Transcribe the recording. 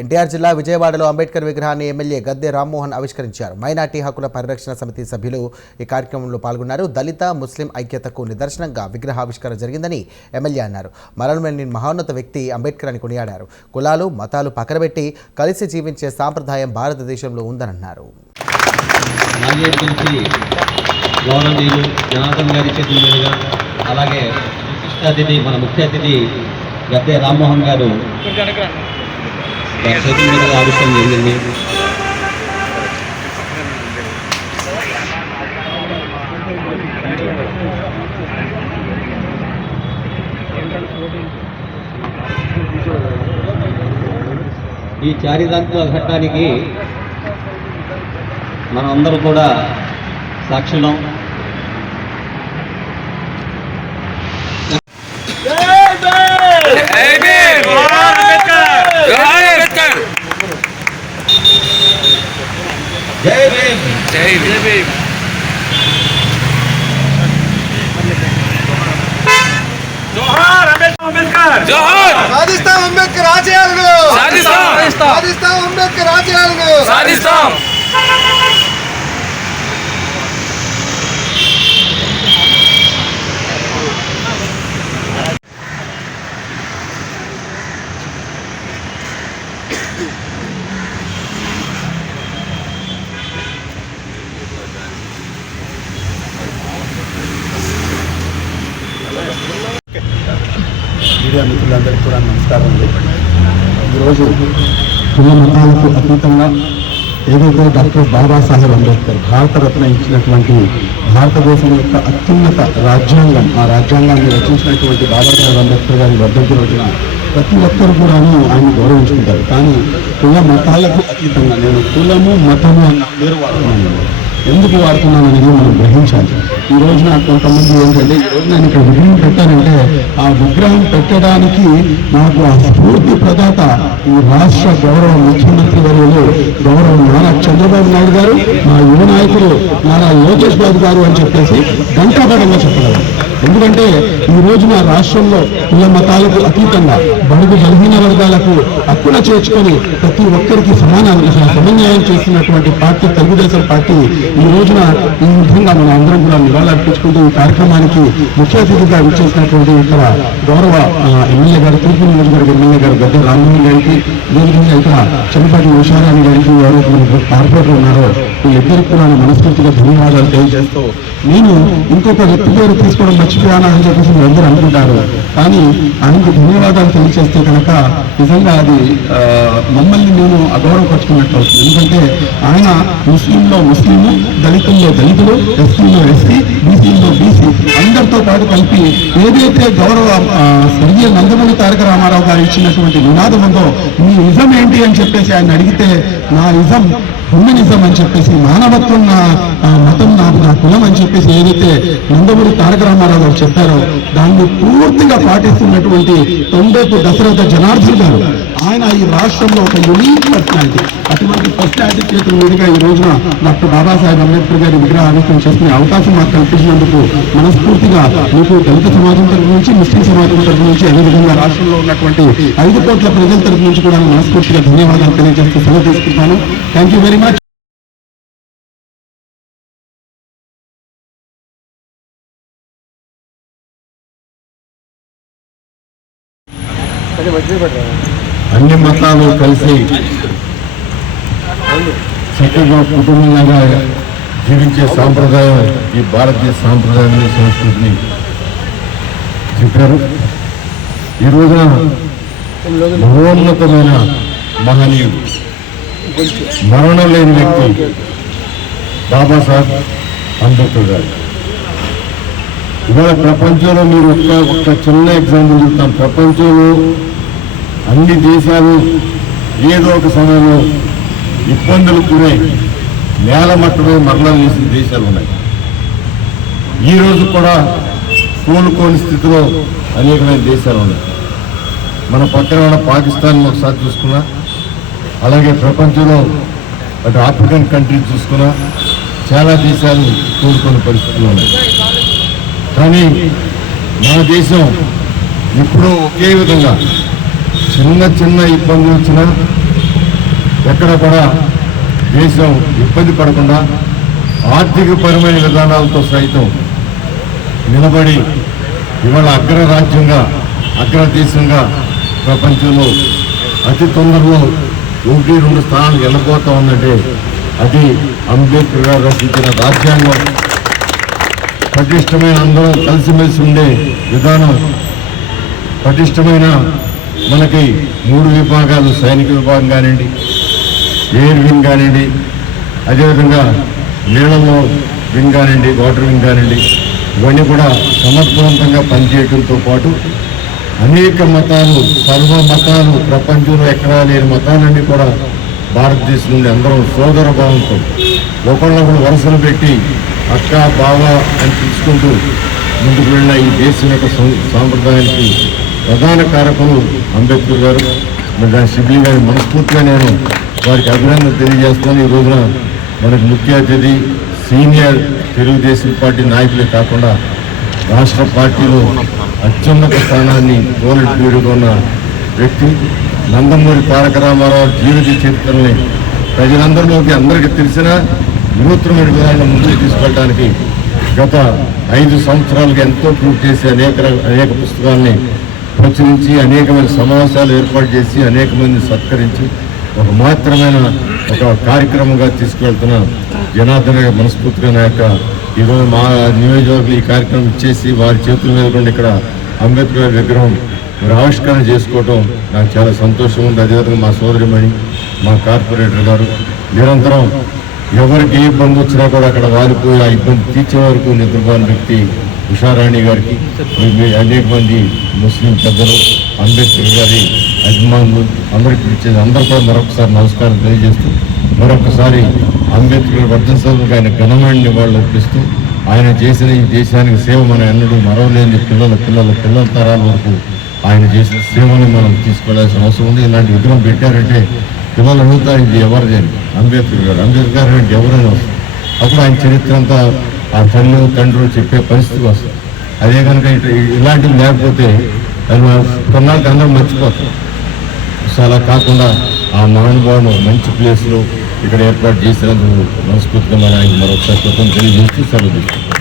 ఎన్టీఆర్ జిల్లా విజయవాడలో అంబేద్కర్ విగ్రహాన్ని ఎమ్మెల్యే గద్దె రామ్మోహన్ ఆవిష్కరించారు. మైనార్టీ హక్కుల పరిరక్షణ సమితి సభ్యులు ఈ కార్యక్రమంలో పాల్గొన్నారు. దళిత ముస్లిం ఐక్యతకు నిదర్శనంగా విగ్రహావిష్కరణ జరిగిందని ఎమ్మెల్యే అన్నారు. మరణలేని మహోన్నత వ్యక్తి అంబేద్కర్ అని కొనియాడారు. కులాలు మతాలు పక్కనబెట్టి కలిసి జీవించే సాంప్రదాయం భారతదేశంలో ఉందన్నారు. అలాగే అతిథి మన ముఖ్య అతిథి గద్దె రామ్మోహన్ గారు చేతుల మీద ఆవిష్కరణ జరిగింది. ఈ చారిత్రక ఘట్టానికి మనమందరూ కూడా సాక్షులం. జై భీమ్, జై భీమ్. జోహార్ అంబేద్కర్, జోహార్. సాధిస్తాం అంబేద్కర్ ఆశయాలను, సాధిస్తాం అంబేద్కర్ ఆశయాలను, సాధిస్తాం. మీడియా మిత్రులందరికీ కూడా నమస్కారం అండి. ఈరోజు కుల మతాలకు అతీతంగా ఏదైతే డాక్టర్ బాబాసాహెబ్ అంబేద్కర్ భారతరత్న ఇచ్చినటువంటి భారతదేశం యొక్క అత్యున్నత రాజ్యాంగం, ఆ రాజ్యాంగాన్ని రచించినటువంటి బాబాసాహెబ్ అంబేద్కర్ గారి వర్ధంతి రోజున ప్రతి ఒక్కరు కూడాను ఆయన గౌరవించుకుంటారు. కానీ కుల మతాలకు అతీతంగా నేను కులము మతము అన్న పేరు వాడుతున్నాను. ఎందుకు వాడుతున్నాను అనేది మనం గ్రహించాలి. ఈ రోజున కొంతమంది ఏంటంటే ఈ రోజు నేను ఇక్కడ విగ్రహం పెట్టానంటే ఆ విగ్రహం పెట్టడానికి నాకు ఆ స్ఫూర్తి ప్రదాత ఈ రాష్ట్ర గౌరవ ముఖ్యమంత్రి వర్యులు గౌరవ నారా చంద్రబాబు నాయుడు గారు, మా యువ నాయకుడు నారా లోకేష్ బాబు గారు అని చెప్పేసి ఘంటాపథంగా చెప్పగలరు. ఎందుకంటే ఈ రోజున రాష్ట్రంలో కుల మతాలకు అతీతంగా బడుగు బలహీన వర్గాలకు హక్కున చేర్చుకొని ప్రతి ఒక్కరికి సమన్వయం చేస్తున్నటువంటి పార్టీ తెలుగుదేశం పార్టీ ఈ రోజున ఈ విధంగా మనం అందరం కూడా నివాళులర్పించుకుంటూ ఈ కార్యక్రమానికి ముఖ్య అతిథిగా విచ్చేసినటువంటి ఇక్కడ గౌరవ ఎమ్మెల్యే గారు, తూర్పు నియోజకవర్గ ఎమ్మెల్యే గారు గద్దె రామ్మోహన్ గారికి, అదేవిధంగా ఇక్కడ చంపాటి ఉషారాణి గారికి, ఎవరైతే కార్పొరేటర్ ఉన్నారో వీళ్ళిద్దరికి కూడా మనస్ఫూర్తిగా ధన్యవాదాలు తెలియజేస్తూ, నేను ఇంకొక వ్యక్తి పేరు తీసుకోవడం మర్చిపోయానా అని చెప్పేసి మీరు అందరూ అనుకుంటారు. కానీ ఆయనకు ధన్యవాదాలు తెలియజేస్తే కనుక నిజంగా అది మమ్మల్ని నేను అగౌరవపరుచుకున్నట్టు అవుతుంది. ఎందుకంటే ఆయన ముస్లింలో ముస్లిము, దళితుల్లో దళితులు, ఎస్సీలో ఎస్సీ, బీసీలో బీసీ అందరితో పాటు కలిపి ఏదైతే గౌరవ స్వర్గీయ నందమూరి తారక రామారావు గారు ఇచ్చినటువంటి నినాదం ఉందో, మీ నిజం ఏంటి అని చెప్పేసి ఆయన అడిగితే నా నిజం హ్యూమనిజం అని చెప్పేసి, మానవత్వం నా మతం, నా కులం అని చెప్పేసి ఏదైతే నందమూరి తారక రామారావు గారు చెప్పారో దాన్ని పూర్తిగా పాటిస్తున్నటువంటి తొండేపు దశరథ జనార్దన్ గారు, ఆయన ఈ రాష్ట్రంలో ఒక యూనిక్ పర్సనాలిటీ. అటువంటి పర్సనాలిటీ చేతుల మీదుగా ఈ రోజున డాక్టర్ బాబాసాహెబ్ అంబేద్కర్ గారి విగ్రహావిష్కరణ చేసుకునే అవకాశం మాకు కల్పించినందుకు మనస్ఫూర్తిగా మీకు దళిత సమాజం తరఫు నుంచి, ముస్లిం సమాజం తరఫు నుంచి, అదేవిధంగా రాష్ట్రంలో ఉన్నటువంటి 5 కోట్ల ప్రజల తరఫు నుంచి కూడా మనస్ఫూర్తిగా ధన్యవాదాలు తెలియజేస్తూ సెలవు తీసుకుంటాను. Thank you very much. అన్ని మతాలు కలిసి చక్కగా కుటుంబంగా జీవించే సాంప్రదాయం ఈ భారతీయ సాంప్రదాయాన్ని, సంస్కృతిని చెప్పారు. ఈ రోజున మహోన్నతమైన మహనీయుడు, మరణం లేని వ్యక్తి బాబాసాహెబ్ అంబేద్కర్ గారు. ఇవాళ ప్రపంచంలో మీరు ఒక్క చిన్న ఎగ్జాంపుల్ చెప్తాం. ప్రపంచంలో అన్ని దేశాలు ఏదో ఒక సమయంలో ఇబ్బందులు గురై నేలమట్టమే మరణాలు చేసిన దేశాలు ఉన్నాయి. ఈరోజు కూడా కోలుకోని స్థితిలో అనేకమైన దేశాలు ఉన్నాయి. మన పక్కన ఉన్న పాకిస్తాన్ ఒకసారి చూసుకున్నా, అలాగే ప్రపంచంలో అటు ఆఫ్రికన్ కంట్రీస్ చూసుకున్నా చాలా దేశాలు కోలుకోని పరిస్థితులు ఉన్నాయి. కానీ మన దేశం ఎప్పుడూ ఒకే విధంగా చిన్న చిన్న ఇబ్బందులు వచ్చినా ఎక్కడ కూడా దేశం ఇబ్బంది పడకుండా ఆర్థికపరమైన విధానాలతో సైతం నిలబడి ఇవాళ అగ్రరాజ్యంగా అగ్రదేశంగా ప్రపంచంలో అతి తొందరలో 1-2 స్థానాలు వెళ్ళబోతా ఉందంటే అది అంబేద్కర్ గారు రచించిన రాజ్యాంగం, పటిష్టమైన అందరం కలిసిమెలిసి ఉండే విధానం, పటిష్టమైన మనకి 3 విభాగాలు, సైనిక విభాగం కానివ్వండి, ఎయిర్ వింగ్ కానివ్వండి, అదేవిధంగా నీళ్ళలో వింగ్ కానివ్వండి, వాటర్ వింగ్ కానివ్వండి, ఇవన్నీ కూడా సమర్థవంతంగా పనిచేయడంతో పాటు అనేక మతాలు, సర్వ మతాలు, ప్రపంచంలో ఎక్కడా లేని మతాలన్నీ కూడా భారతదేశం నుండి అందరం సోదర భావంతో ఒకళ్ళొకళ్ళు వరుసలు పెట్టి అక్క బావ అని పిలుచుకుంటూ ముందుకు వెళ్ళిన ఈ దేశం యొక్క సాంప్రదాయానికి ప్రధాన కారకులు అంబేద్కర్ గారు. మరి దాని శిబిలి గారి మనస్ఫూర్తిగా నేను వారికి అభినందన తెలియజేస్తాను. ఈ రోజున మనకు ముఖ్య అతిథి సీనియర్ తెలుగుదేశం పార్టీ నాయకులే కాకుండా రాష్ట్ర పార్టీలో అత్యున్నత స్థానాన్ని పోలిట్ బ్యూరోగా ఉన్న వ్యక్తి నందమూరి తారక రామారావు జీవిత చరిత్రని ప్రజలందరిలోకి అందరికీ తెలిసిన వినూత్నమైన విధానం ముందుకు తీసుకెళ్ళడానికి గత 5 సంవత్సరాలుగా ఎంతో కృషి చేసి అనేక పుస్తకాలని ప్రచురించి అనేకమైన సమావేశాలు ఏర్పాటు చేసి అనేక మందిని సత్కరించి ఒక మాత్రమైన ఒక కార్యక్రమంగా తీసుకువెళ్తున్న జనార్దన్ గారి మనస్ఫూర్తిగా నా యొక్క ఈరోజు మా నియోజకవర్గంలో ఈ కార్యక్రమం ఇచ్చేసి వారి చేతుల మీద కూడా ఇక్కడ అంబేద్కర్ గారి విగ్రహం ఆవిష్కరణ చేసుకోవటం నాకు చాలా సంతోషం ఉంది. అదేవిధంగా మా సోదరిమణి, మా కార్పొరేటర్ గారు నిరంతరం ఎవరికి ఏ ఇబ్బంది వచ్చినా కూడా అక్కడ వారిపోయి ఆ ఇబ్బంది తీర్చే వరకు నిద్రపోని వ్యక్తి ఉషారాణి గారికి, అనేక మంది ముస్లిం పెద్దలు, అంబేద్కర్ గారి అభిమానులు అందరికీ ఇచ్చేది అందరూ కూడా మరొకసారి నమస్కారం తెలియజేస్తూ మరొకసారి అంబేద్కర్ వర్ధంతులకు ఆయన ఘనమైన నివాళులు అర్పిస్తూ ఆయన చేసిన ఈ దేశానికి సేవ మనం ఎన్నడూ మరవలేని పిల్లల తరాల వరకు ఆయన చేసిన సేవని మనం తీసుకెళ్లాల్సిన అవసరం ఉంది. ఇలాంటి విగ్రహం పెట్టారంటే పిల్లలు అడుగుతారు ఇది ఎవరిది అని. అంబేద్కర్ గారు అంటే ఎవరైనా వస్తుంది. అప్పుడు ఆయన చరిత్ర అంతా ఆ తల్లి తండ్రులు చెప్పే పరిస్థితి వస్తుంది. అదే కనుక ఇలాంటివి లేకపోతే కొన్నాళ్ళకి అందరూ మర్చిపోతారు. సో అలా కాకుండా ఆ మహానుభావులు మంచి ప్లేస్లో ఇక్కడ ఏర్పాటు చేసినందుకు మనస్ఫూర్తిగా ఆయన మరొకసారి తెలియజేస్తూ సెలవు తీసుకుంటాం.